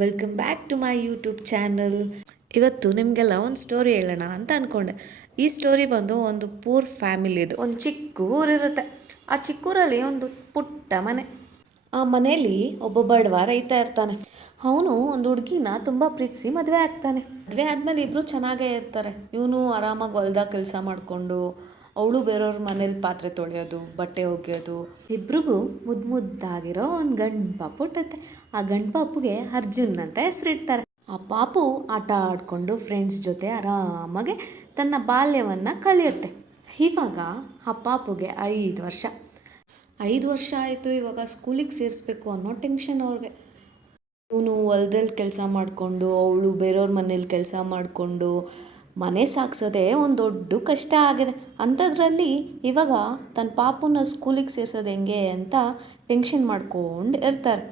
Welcome back to my YouTube channel. ಇವತ್ತು ನಿಮಗೆಲ್ಲ ಒಂದು ಸ್ಟೋರಿ ಹೇಳೋಣ ಅಂತ ಅಂದ್ಕೊಂಡೆ. ಈ ಸ್ಟೋರಿ ಬಂದು ಒಂದು ಪೂರ್ ಫ್ಯಾಮಿಲಿದು. ಒಂದು ಚಿಕ್ಕ ಊರಿರುತ್ತೆ. ಆ ಚಿಕ್ಕೂರಲ್ಲಿ ಒಂದು ಪುಟ್ಟ ಮನೆ. ಆ ಮನೆಯಲ್ಲಿ ಒಬ್ಬ ಬಡವ ರೈತ ಇರ್ತಾನೆ. ಅವನು ಒಂದು ಹುಡುಗಿನ ತುಂಬ ಪ್ರೀತಿಸಿ ಮದುವೆ ಆಗ್ತಾನೆ. ಮದುವೆ ಆದಮೇಲೆ ಇಬ್ಬರು ಚೆನ್ನಾಗೇ ಇರ್ತಾರೆ. ಇವನು ಆರಾಮಾಗಿ ಹೊಲ್ದಾಗ ಕೆಲಸ ಮಾಡಿಕೊಂಡು, ಅವಳು ಬೇರೆಯವ್ರ ಮನೇಲಿ ಪಾತ್ರೆ ತೊಳೆಯೋದು, ಬಟ್ಟೆ ಒಗೆಯೋದು. ಇಬ್ರಿಗೂ ಮುದ್ದಾಗಿರೋ ಒಂದು ಗಂಡು ಪಾಪು ಹುಟ್ಟುತ್ತೆ. ಆ ಗಂಡು ಪಾಪುಗೆ ಅರ್ಜುನ್ ಅಂತ ಹೆಸರಿಡ್ತಾರೆ. ಆ ಪಾಪು ಆಟ ಆಡಿಕೊಂಡು ಫ್ರೆಂಡ್ಸ್ ಜೊತೆ ಆರಾಮಾಗಿ ತನ್ನ ಬಾಲ್ಯವನ್ನು ಕಳೆಯುತ್ತೆ. ಇವಾಗ ಆ ಪಾಪುಗೆ 5 ವರ್ಷ. 5 ವರ್ಷ ಆಯಿತು. ಇವಾಗ ಸ್ಕೂಲಿಗೆ ಸೇರಿಸ್ಬೇಕು ಅನ್ನೋ ಟೆನ್ಷನ್ ಅವ್ರಿಗೆ. ಇವನು ಹೊಲದಲ್ಲಿ ಕೆಲಸ ಮಾಡಿಕೊಂಡು, ಅವಳು ಬೇರೆಯವ್ರ ಮನೇಲಿ ಕೆಲಸ ಮಾಡಿಕೊಂಡು ಮನೆ ಸಾಗಿಸೋದೇ ಒಂದು ದೊಡ್ಡ ಕಷ್ಟ ಆಗಿದೆ. ಅಂಥದ್ರಲ್ಲಿ ಇವಾಗ ತನ್ನ ಪಾಪುನ ಸ್ಕೂಲಿಗೆ ಸೇರಿಸೋದು ಹೆಂಗೆ ಅಂತ ಟೆನ್ಷನ್ ಮಾಡ್ಕೊಂಡು ಇರ್ತಾರೆ.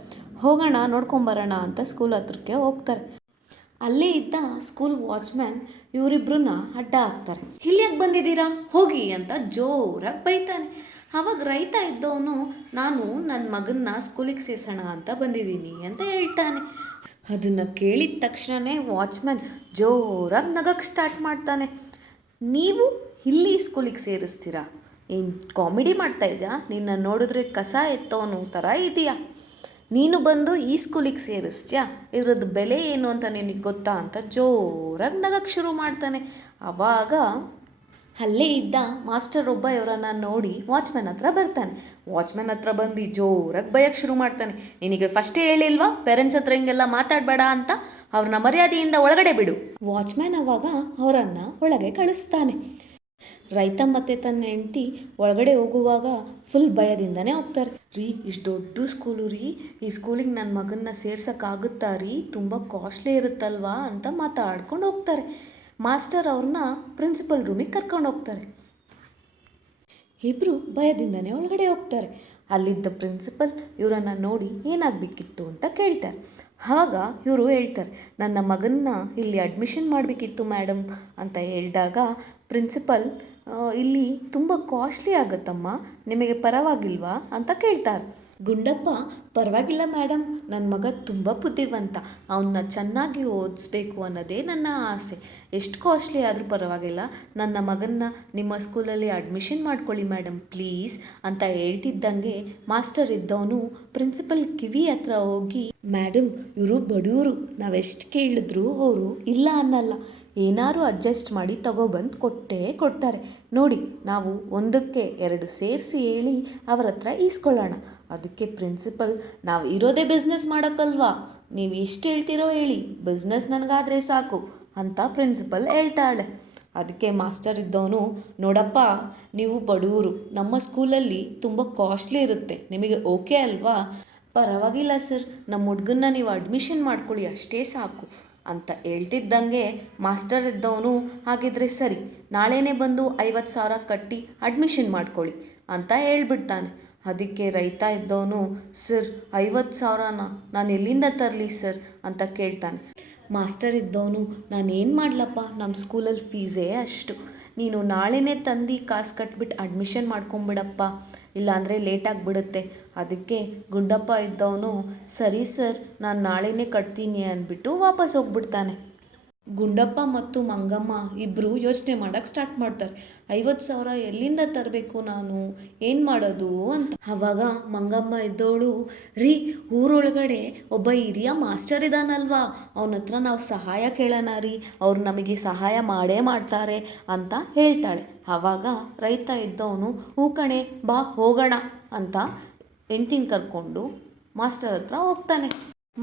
ಹೋಗೋಣ ನೋಡ್ಕೊಂಬರೋಣ ಅಂತ ಸ್ಕೂಲ್ ಹತ್ರಕ್ಕೆ ಹೋಗ್ತಾರೆ. ಅಲ್ಲೇ ಇದ್ದ ಸ್ಕೂಲ್ ವಾಚ್ಮ್ಯಾನ್ ಇವರಿಬ್ರನ್ನ ಅಡ್ಡ ಹಾಕ್ತಾರೆ. ಇಲ್ಲಿ ಯಾಕೆ ಬಂದಿದ್ದೀರಾ, ಹೋಗಿ ಅಂತ ಜೋರಾಗಿ ಬೈತಾನೆ. ಆವಾಗ ರೈತ ಇದ್ದವನು, ನಾನು ನನ್ನ ಮಗನ್ನ ಸ್ಕೂಲಿಗೆ ಸೇರಿಸೋಣ ಅಂತ ಬಂದಿದ್ದೀನಿ ಅಂತ ಹೇಳ್ತಾನೆ. ಅದನ್ನು ಕೇಳಿದ ತಕ್ಷಣವೇ ವಾಚ್ಮ್ಯಾನ್ ಜೋರಾಗಿ ನಗಕ್ಕೆ ಸ್ಟಾರ್ಟ್ ಮಾಡ್ತಾನೆ. ನೀವು ಇಲ್ಲಿ ಸ್ಕೂಲಿಗೆ ಸೇರಿಸ್ತೀರಾ? ಏನು ಕಾಮಿಡಿ ಮಾಡ್ತಾಯಿದ್ಯಾ? ನಿನ್ನ ನೋಡಿದ್ರೆ ಕಸ ಎತ್ತೋನು ಥರ ಇದೆಯಾ? ನೀನು ಬಂದು ಈ ಸ್ಕೂಲಿಗೆ ಸೇರಿಸ್ತೀಯಾ? ಇದ್ರದ್ದು ಬೆಲೆ ಏನು ಅಂತ ನಿನಗೆ ಗೊತ್ತಾ ಅಂತ ಜೋರಾಗಿ ನಗಕ್ಕೆ ಶುರು ಮಾಡ್ತಾನೆ. ಆವಾಗ ಅಲ್ಲೇ ಇದ್ದ ಮಾಸ್ಟರ್ ಒಬ್ಬ ಇವರನ್ನು ನೋಡಿ ವಾಚ್ಮ್ಯಾನ್ ಹತ್ರ ಬರ್ತಾನೆ. ವಾಚ್ಮ್ಯಾನ್ ಹತ್ರ ಬಂದು ಜೋರಾಗಿ ಬೈಯಕ್ಕೆ ಶುರು ಮಾಡ್ತಾನೆ. ನಿನಗೆ ಫಸ್ಟೇ ಹೇಳಿಲ್ವಾ ಪೇರೆಂಟ್ಸ್ ಹತ್ರ ಹಿಂಗೆಲ್ಲ ಮಾತಾಡಬೇಡ ಅಂತ? ಅವ್ರನ್ನ ಮರ್ಯಾದೆಯಿಂದ ಒಳಗಡೆ ಬಿಡು. ವಾಚ್ಮ್ಯಾನ್ ಅವಾಗ ಅವರನ್ನು ಒಳಗೆ ಕಳಿಸ್ತಾನೆ. ರೈತ ಮತ್ತು ತನ್ನ ಹೆಂಡತಿ ಒಳಗಡೆ ಹೋಗುವಾಗ ಫುಲ್ ಭಯದಿಂದನೇ ಹೋಗ್ತಾರೆ. ರೀ, ಇಷ್ಟು ದೊಡ್ಡ ಸ್ಕೂಲು ರೀ, ಈ ಸ್ಕೂಲಿಗೆ ನನ್ನ ಮಗನ್ನ ಸೇರ್ಸೋಕ್ಕಾಗುತ್ತಾ ರೀ? ತುಂಬ ಕಾಸ್ಟ್ಲಿ ಇರುತ್ತಲ್ವಾ ಅಂತ ಮಾತಾಡ್ಕೊಂಡು ಹೋಗ್ತಾರೆ. ಮಾಸ್ಟರ್ ಅವ್ರನ್ನ ಪ್ರಿನ್ಸಿಪಲ್ ರೂಮಿಗೆ ಕರ್ಕೊಂಡು ಹೋಗ್ತಾರೆ. ಇಬ್ಬರು ಭಯದಿಂದನೇ ಒಳಗಡೆ ಹೋಗ್ತಾರೆ. ಅಲ್ಲಿದ್ದ ಪ್ರಿನ್ಸಿಪಲ್ ಇವರನ್ನು ನೋಡಿ ಏನಾಗಬೇಕಿತ್ತು ಅಂತ ಕೇಳ್ತಾರೆ. ಆವಾಗ ಇವರು ಹೇಳ್ತಾರೆ, ನನ್ನ ಮಗನ್ನ ಇಲ್ಲಿ ಅಡ್ಮಿಷನ್ ಮಾಡಬೇಕಿತ್ತು ಮೇಡಮ್ ಅಂತ ಹೇಳಿದಾಗ ಪ್ರಿನ್ಸಿಪಲ್, ಇಲ್ಲಿ ತುಂಬ ಕಾಸ್ಟ್ಲಿ ಆಗುತ್ತಮ್ಮ, ನಿಮಗೆ ಪರವಾಗಿಲ್ವಾ ಅಂತ ಕೇಳ್ತಾರೆ. ಗುಂಡಪ್ಪ, ಪರವಾಗಿಲ್ಲ ಮೇಡಮ್, ನನ್ನ ಮಗ ತುಂಬ ಬುದ್ಧಿವಂತ, ಅವನ್ನ ಚೆನ್ನಾಗಿ ಓದಿಸ್ಬೇಕು ಅನ್ನೋದೇ ನನ್ನ ಆಸೆ. ಎಷ್ಟು ಕಾಸ್ಟ್ಲಿ ಆದರೂ ಪರವಾಗಿಲ್ಲ, ನನ್ನ ಮಗನ್ನ ನಿಮ್ಮ ಸ್ಕೂಲಲ್ಲಿ ಅಡ್ಮಿಷನ್ ಮಾಡ್ಕೊಳ್ಳಿ ಮೇಡಮ್ ಪ್ಲೀಸ್ ಅಂತ ಹೇಳ್ತಿದ್ದಂಗೆ ಮಾಸ್ಟರ್ ಇದ್ದವನು ಪ್ರಿನ್ಸಿಪಲ್ ಕಿವಿ ಹತ್ರ ಹೋಗಿ, ಮೇಡಮ್ ಇವರು ಬಡವರು, ನಾವೆಷ್ಟು ಕೇಳಿದ್ರು ಅವರು ಇಲ್ಲ ಅನ್ನಲ್ಲ, ಏನಾದ್ರು ಅಡ್ಜಸ್ಟ್ ಮಾಡಿ ತಗೊಬಂದು ಕೊಡ್ತಾರೆ ನೋಡಿ, ನಾವು 1ಕ್ಕೆ 2 ಸೇರಿಸಿ ಹೇಳಿ ಅವರ ಹತ್ರ ಈಸ್ಕೊಳ್ಳೋಣ. ಅದಕ್ಕೆ ಪ್ರಿನ್ಸಿಪಲ್, ನಾವು ಇರೋದೇ ಬಿಸ್ನೆಸ್ ಮಾಡೋಕ್ಕಲ್ವಾ, ನೀವು ಎಷ್ಟು ಹೇಳ್ತಿರೋ ಹೇಳಿ, ಬಿಸ್ನೆಸ್ ನನಗಾದರೆ ಸಾಕು ಅಂತ ಪ್ರಿನ್ಸಿಪಲ್ ಹೇಳ್ತಾಳೆ. ಅದಕ್ಕೆ ಮಾಸ್ಟರ್ ಇದ್ದವನು, ನೋಡಪ್ಪ ನೀವು ಬಡವರು, ನಮ್ಮ ಸ್ಕೂಲಲ್ಲಿ ತುಂಬ ಕಾಸ್ಟ್ಲಿ ಇರುತ್ತೆ, ನಿಮಗೆ ಓಕೆ ಅಲ್ವಾ? ಪರವಾಗಿಲ್ಲ ಸರ್, ನಮ್ಮ ಹುಡುಗನ್ನ ನೀವು ಅಡ್ಮಿಷನ್ ಮಾಡ್ಕೊಳ್ಳಿ ಅಷ್ಟೇ ಸಾಕು ಅಂತ ಹೇಳ್ತಿದ್ದಂಗೆ ಮಾಸ್ಟರ್ ಇದ್ದವನು, ಹಾಗಿದ್ರೆ ಸರಿ, ನಾಳೆನೇ ಬಂದು 50,000 ಕಟ್ಟಿ ಅಡ್ಮಿಷನ್ ಮಾಡ್ಕೊಳ್ಳಿ ಅಂತ ಹೇಳ್ಬಿಡ್ತಾನೆ. ಅದಕ್ಕೆ ರೈತ ಇದ್ದವನು, ಸರ್ 50,000ನ ನಾನು ಎಲ್ಲಿಂದ ತರಲಿ ಸರ್ ಅಂತ ಕೇಳ್ತಾನೆ. ಮಾಸ್ಟರ್ ಇದ್ದವನು, ನಾನೇನು ಮಾಡಲಪ್ಪ, ನಮ್ಮ ಸ್ಕೂಲಲ್ಲಿ ಫೀಸೇ ಅಷ್ಟು, ನೀನು ನಾಳೆನೇ ತಂದು ಕಾಸು ಕಟ್ಬಿಟ್ಟು ಅಡ್ಮಿಷನ್ ಮಾಡ್ಕೊಂಬಿಡಪ್ಪ, ಇಲ್ಲಾಂದರೆ ಲೇಟಾಗಿಬಿಡುತ್ತೆ. ಅದಕ್ಕೆ ಗುಂಡಪ್ಪ ಇದ್ದವನು, ಸರಿ ಸರ್, ನಾನು ನಾಳೆನೇ ಕಟ್ತೀನಿ ಅಂದ್ಬಿಟ್ಟು ವಾಪಸ್ ಹೋಗ್ಬಿಡ್ತಾನೆ. ಗುಂಡಪ್ಪ ಮತ್ತು ಮಂಗಮ್ಮ ಇಬ್ಬರು ಯೋಚನೆ ಮಾಡೋಕ್ಕೆ ಸ್ಟಾರ್ಟ್ ಮಾಡ್ತಾರೆ. 50,000 ಎಲ್ಲಿಂದ ತರಬೇಕು, ನಾನು ಏನು ಮಾಡೋದು ಅಂತ. ಆವಾಗ ಮಂಗಮ್ಮ ಇದ್ದವಳು, ರೀ, ಊರೊಳಗಡೆ ಒಬ್ಬ ಹಿರಿಯ ಮಾಸ್ಟರ್ ಇದ್ದಾನಲ್ವಾ, ಅವನ ಹತ್ರ ನಾವು ಸಹಾಯ ಕೇಳೋಣ ರೀ, ಅವ್ರು ನಮಗೆ ಸಹಾಯ ಮಾಡೇ ಮಾಡ್ತಾರೆ ಅಂತ ಹೇಳ್ತಾಳೆ. ಆವಾಗ ರೈತ ಇದ್ದವನು, ಹೂ ಕಣೆ ಬಾ ಹೋಗೋಣ ಅಂತ ಹೆಂಡ್ತಿನ ಕರ್ಕೊಂಡು ಮಾಸ್ಟರ್ ಹತ್ರ ಹೋಗ್ತಾನೆ.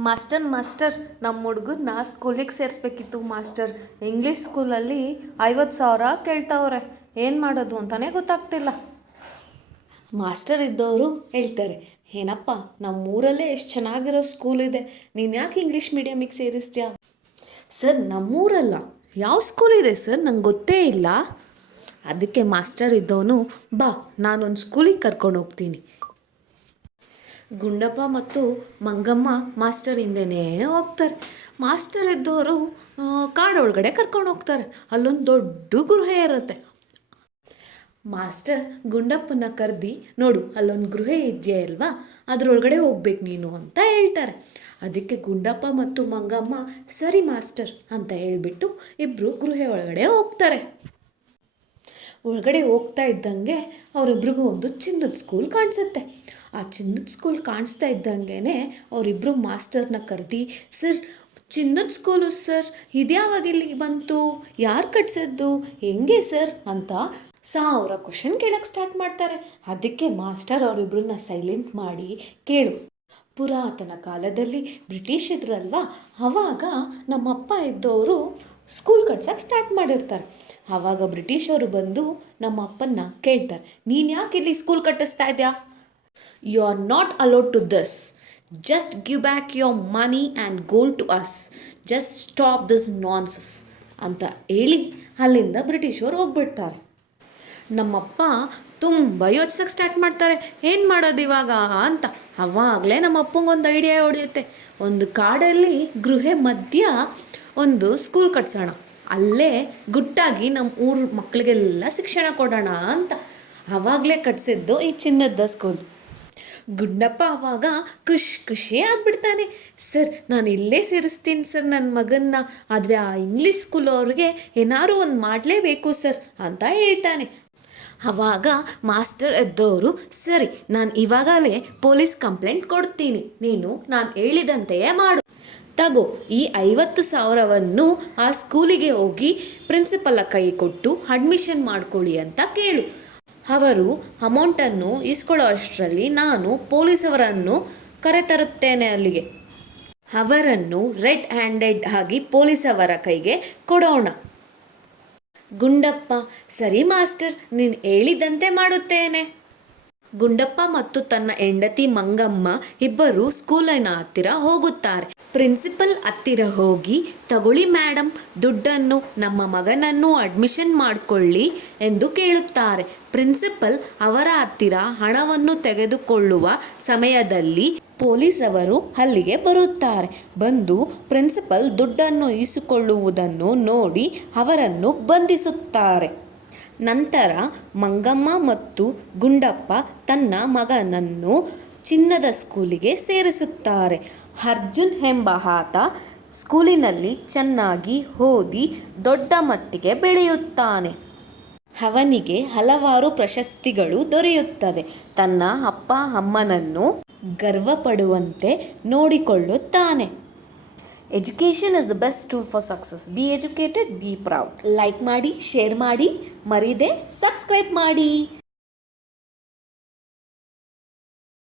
ಮಾಸ್ಟರ್, ನಮ್ಮ ಹುಡುಗನ್ನ ಸ್ಕೂಲಿಗೆ ಸೇರಿಸ್ಬೇಕಿತ್ತು ಮಾಸ್ಟರ್, ಇಂಗ್ಲೀಷ್ ಸ್ಕೂಲಲ್ಲಿ 50,000 ಕೇಳ್ತಾವ್ರೆ, ಏನು ಮಾಡೋದು ಅಂತಲೇ ಗೊತ್ತಾಗ್ತಿಲ್ಲ. ಮಾಸ್ಟರ್ ಇದ್ದವರು ಹೇಳ್ತಾರೆ, ಏನಪ್ಪ, ನಮ್ಮೂರಲ್ಲೇ ಎಷ್ಟು ಚೆನ್ನಾಗಿರೋ ಸ್ಕೂಲ್ ಇದೆ, ನೀನು ಯಾಕೆ ಇಂಗ್ಲೀಷ್ ಮೀಡಿಯಮಿಗೆ ಸೇರಿಸ್ತೀಯಾ? ಸರ್, ನಮ್ಮೂರಲ್ಲ, ಯಾವ ಸ್ಕೂಲ್ ಇದೆ ಸರ್, ನಂಗೆ ಗೊತ್ತೇ ಇಲ್ಲ. ಅದಕ್ಕೆ ಮಾಸ್ಟರ್ ಇದ್ದವನು, ಬಾ ನಾನೊಂದು ಸ್ಕೂಲಿಗೆ ಕರ್ಕೊಂಡು ಹೋಗ್ತೀನಿ. ಗುಂಡಪ್ಪ ಮತ್ತು ಮಂಗಮ್ಮ ಮಾಸ್ಟರ್ ಹಿಂದೆನೇ ಹೋಗ್ತಾರೆ. ಮಾಸ್ಟರ್ ಇದ್ದವರು ಕಾಡೊಳಗಡೆ ಕರ್ಕೊಂಡು ಹೋಗ್ತಾರೆ. ಅಲ್ಲೊಂದು ದೊಡ್ಡ ಗುಹೆ ಇರುತ್ತೆ. ಮಾಸ್ಟರ್ ಗುಂಡಪ್ಪನ ಕರೆದಿ, ನೋಡು ಅಲ್ಲೊಂದು ಗೃಹ ಇದೆಯಲ್ವಾ, ಅದರೊಳಗಡೆ ಹೋಗ್ಬೇಕು ನೀನು ಅಂತ ಹೇಳ್ತಾರೆ. ಅದಕ್ಕೆ ಗುಂಡಪ್ಪ ಮತ್ತು ಮಂಗಮ್ಮ ಸರಿ ಮಾಸ್ಟರ್ ಅಂತ ಹೇಳಿಬಿಟ್ಟು ಇಬ್ಬರು ಗೃಹ ಒಳಗಡೆ ಹೋಗ್ತಾರೆ. ಒಳಗಡೆ ಹೋಗ್ತಾ ಇದ್ದಂಗೆ ಅವರಿಬ್ರಿಗೂ ಒಂದು ಚಿನ್ನದ ಸ್ಕೂಲ್ ಕಾಣಿಸುತ್ತೆ. ಆ ಚಿನ್ನದ ಸ್ಕೂಲ್ ಕಾಣಿಸ್ತಾ ಇದ್ದಂಗೆ ಅವರಿಬ್ಬರು ಮಾಸ್ಟರ್ನ ಕರೆದಿ, ಸರ್ ಚಿನ್ನದ ಸ್ಕೂಲು ಸರ್, ಇದ್ಯಾವಾಗ ಇಲ್ಲಿಗೆ ಬಂತು, ಯಾರು ಕಟ್ಸಿದ್ದು, ಹೆಂಗೆ ಸರ್ ಅಂತ 1000 ಕ್ವಶನ್ ಕೇಳಕ್ಕೆ ಸ್ಟಾರ್ಟ್ ಮಾಡ್ತಾರೆ. ಅದಕ್ಕೆ ಮಾಸ್ಟರ್ ಅವರಿಬ್ಬರನ್ನ ಸೈಲೆಂಟ್ ಮಾಡಿ, ಕೇಳು, ಪುರಾತನ ಕಾಲದಲ್ಲಿ ಬ್ರಿಟಿಷ್ ಇದ್ರಲ್ವಾ, ಆವಾಗ ನಮ್ಮಪ್ಪ ಇದ್ದವರು ಸ್ಕೂಲ್ ಕಟ್ಸಕ್ಕೆ ಸ್ಟಾರ್ಟ್ ಮಾಡಿರ್ತಾರೆ. ಆವಾಗ ಬ್ರಿಟಿಷವರು ಬಂದು ನಮ್ಮ ಅಪ್ಪನ್ನ ಕೇಳ್ತಾರೆ, ನೀನು ಯಾಕೆ ಇಲ್ಲಿ ಸ್ಕೂಲ್ ಕಟ್ಟಿಸ್ತಾ ಇದ್ಯಾ? You are not allowed to this. Just give back your money and go to us. Just stop this nonsense ಅಂತ ಹೇಳಿ ಅಲ್ಲಿಂದ ಬ್ರಿಟಿಷರು ಹೋಗ್ಬಿಡ್ತಾರೆ. ನಮ್ಮಪ್ಪ ತುಂಬ ಯೋಚಿಸೋಕ್ಕೆ ಸ್ಟಾರ್ಟ್ ಮಾಡ್ತಾರೆ, ಏನು ಮಾಡೋದು ಇವಾಗ ಅಂತ. ಆವಾಗಲೇ ನಮ್ಮ ಅಪ್ಪಂಗೊಂದು ಐಡಿಯಾ ಹೊಡೆಯುತ್ತೆ. ಒಂದು ಕಾಡಲ್ಲಿ ಗೃಹ ಮಧ್ಯ ಒಂದು ಸ್ಕೂಲ್ ಕಟ್ಸೋಣ, ಅಲ್ಲೇ ಗುಟ್ಟಾಗಿ ನಮ್ಮ ಊರ ಮಕ್ಕಳಿಗೆಲ್ಲ ಶಿಕ್ಷಣ ಕೊಡೋಣ ಅಂತ. ಆವಾಗಲೇ ಕಟ್ಸಿದ್ದು ಈ ಚಿನ್ನದ ಸ್ಕೂಲ್. ಗುಂಡಪ್ಪ ಆವಾಗ ಖುಷಿ ಆಗಿಬಿಡ್ತಾನೆ. ಸರ್ ನಾನು ಇಲ್ಲೇ ಸೇರಿಸ್ತೀನಿ ಸರ್ ನನ್ನ ಮಗನ್ನ, ಆದರೆ ಆ ಇಂಗ್ಲೀಷ್ ಸ್ಕೂಲ್ ಅವ್ರಿಗೆ ಏನಾದ್ರು ಒಂದು ಮಾಡಲೇಬೇಕು ಸರ್ ಅಂತ ಹೇಳ್ತಾನೆ. ಆವಾಗ ಮಾಸ್ಟರ್ ಎದ್ದವರು, ಸರಿ ನಾನು ಇವಾಗಲೇ ಪೊಲೀಸ್ ಕಂಪ್ಲೇಂಟ್ ಕೊಡ್ತೀನಿ, ನೀನು ನಾನು ಹೇಳಿದಂತೆಯೇ ಮಾಡು, ತಗೋ ಈ 50,000ವನ್ನು ಆ ಸ್ಕೂಲಿಗೆ ಹೋಗಿ ಪ್ರಿನ್ಸಿಪಲ್ ಕೈ ಕೊಟ್ಟು ಅಡ್ಮಿಷನ್ ಮಾಡ್ಕೊಳ್ಳಿ ಅಂತ ಕೇಳು. ಅವರು ಅಮೌಂಟನ್ನು ಇಸ್ಕೊಳ್ಳೋ ಅಷ್ಟರಲ್ಲಿ ನಾನು ಪೊಲೀಸವರನ್ನು ಕರೆತರುತ್ತೇನೆ ಅಲ್ಲಿಗೆ. ಅವರನ್ನು ರೆಡ್ ಹ್ಯಾಂಡೆಡ್ ಆಗಿ ಪೊಲೀಸವರ ಕೈಗೆ ಕೊಡೋಣ. ಗುಂಡಪ್ಪ, ಸರಿ ಮಾಸ್ಟರ್, ನೀನು ಹೇಳಿದಂತೆ ಮಾಡುತ್ತೇನೆ. ಗುಂಡಪ್ಪ ಮತ್ತು ತನ್ನ ಹೆಂಡತಿ ಮಂಗಮ್ಮ ಇಬ್ಬರು ಸ್ಕೂಲಿನ ಹತ್ತಿರ ಹೋಗುತ್ತಾರೆ. ಪ್ರಿನ್ಸಿಪಲ್ ಹತ್ತಿರ ಹೋಗಿ, ತಗೊಳ್ಳಿ ಮೇಡಮ್ ದುಡ್ಡನ್ನು, ನಮ್ಮ ಮಗನನ್ನು ಅಡ್ಮಿಷನ್ ಮಾಡಿಕೊಳ್ಳಿ ಎಂದು ಕೇಳುತ್ತಾರೆ. ಪ್ರಿನ್ಸಿಪಲ್ ಅವರ ಹತ್ತಿರ ಹಣವನ್ನು ತೆಗೆದುಕೊಳ್ಳುವ ಸಮಯದಲ್ಲಿ ಪೊಲೀಸವರು ಅಲ್ಲಿಗೆ ಬರುತ್ತಾರೆ. ಬಂದು ಪ್ರಿನ್ಸಿಪಲ್ ದುಡ್ಡನ್ನು ಇಸಿಕೊಳ್ಳುವುದನ್ನು ನೋಡಿ ಅವರನ್ನು ಬಂಧಿಸುತ್ತಾರೆ. ನಂತರ ಮಂಗಮ್ಮ ಮತ್ತು ಗುಂಡಪ್ಪ ತನ್ನ ಮಗನನ್ನು ಚಿನ್ನದ ಸ್ಕೂಲಿಗೆ ಸೇರಿಸುತ್ತಾರೆ. ಅರ್ಜುನ್ ಎಂಬ ಆತ ಸ್ಕೂಲಿನಲ್ಲಿ ಚೆನ್ನಾಗಿ ಓದಿ ದೊಡ್ಡ ಮಟ್ಟಿಗೆ ಬೆಳೆಯುತ್ತಾನೆ. ಅವನಿಗೆ ಹಲವಾರು ಪ್ರಶಸ್ತಿಗಳು ದೊರೆಯುತ್ತದೆ. ತನ್ನ ಅಪ್ಪ ಅಮ್ಮನನ್ನು ಗರ್ವಪಡುವಂತೆ ನೋಡಿಕೊಳ್ಳುತ್ತಾನೆ. Education is the best tool for success. Be educated, be proud. Like ಮಾಡಿ, ಶೇರ್ ಮಾಡಿ, ಮರೀದೆ ಸಬ್ಸ್ಕ್ರೈಬ್ ಮಾಡಿ.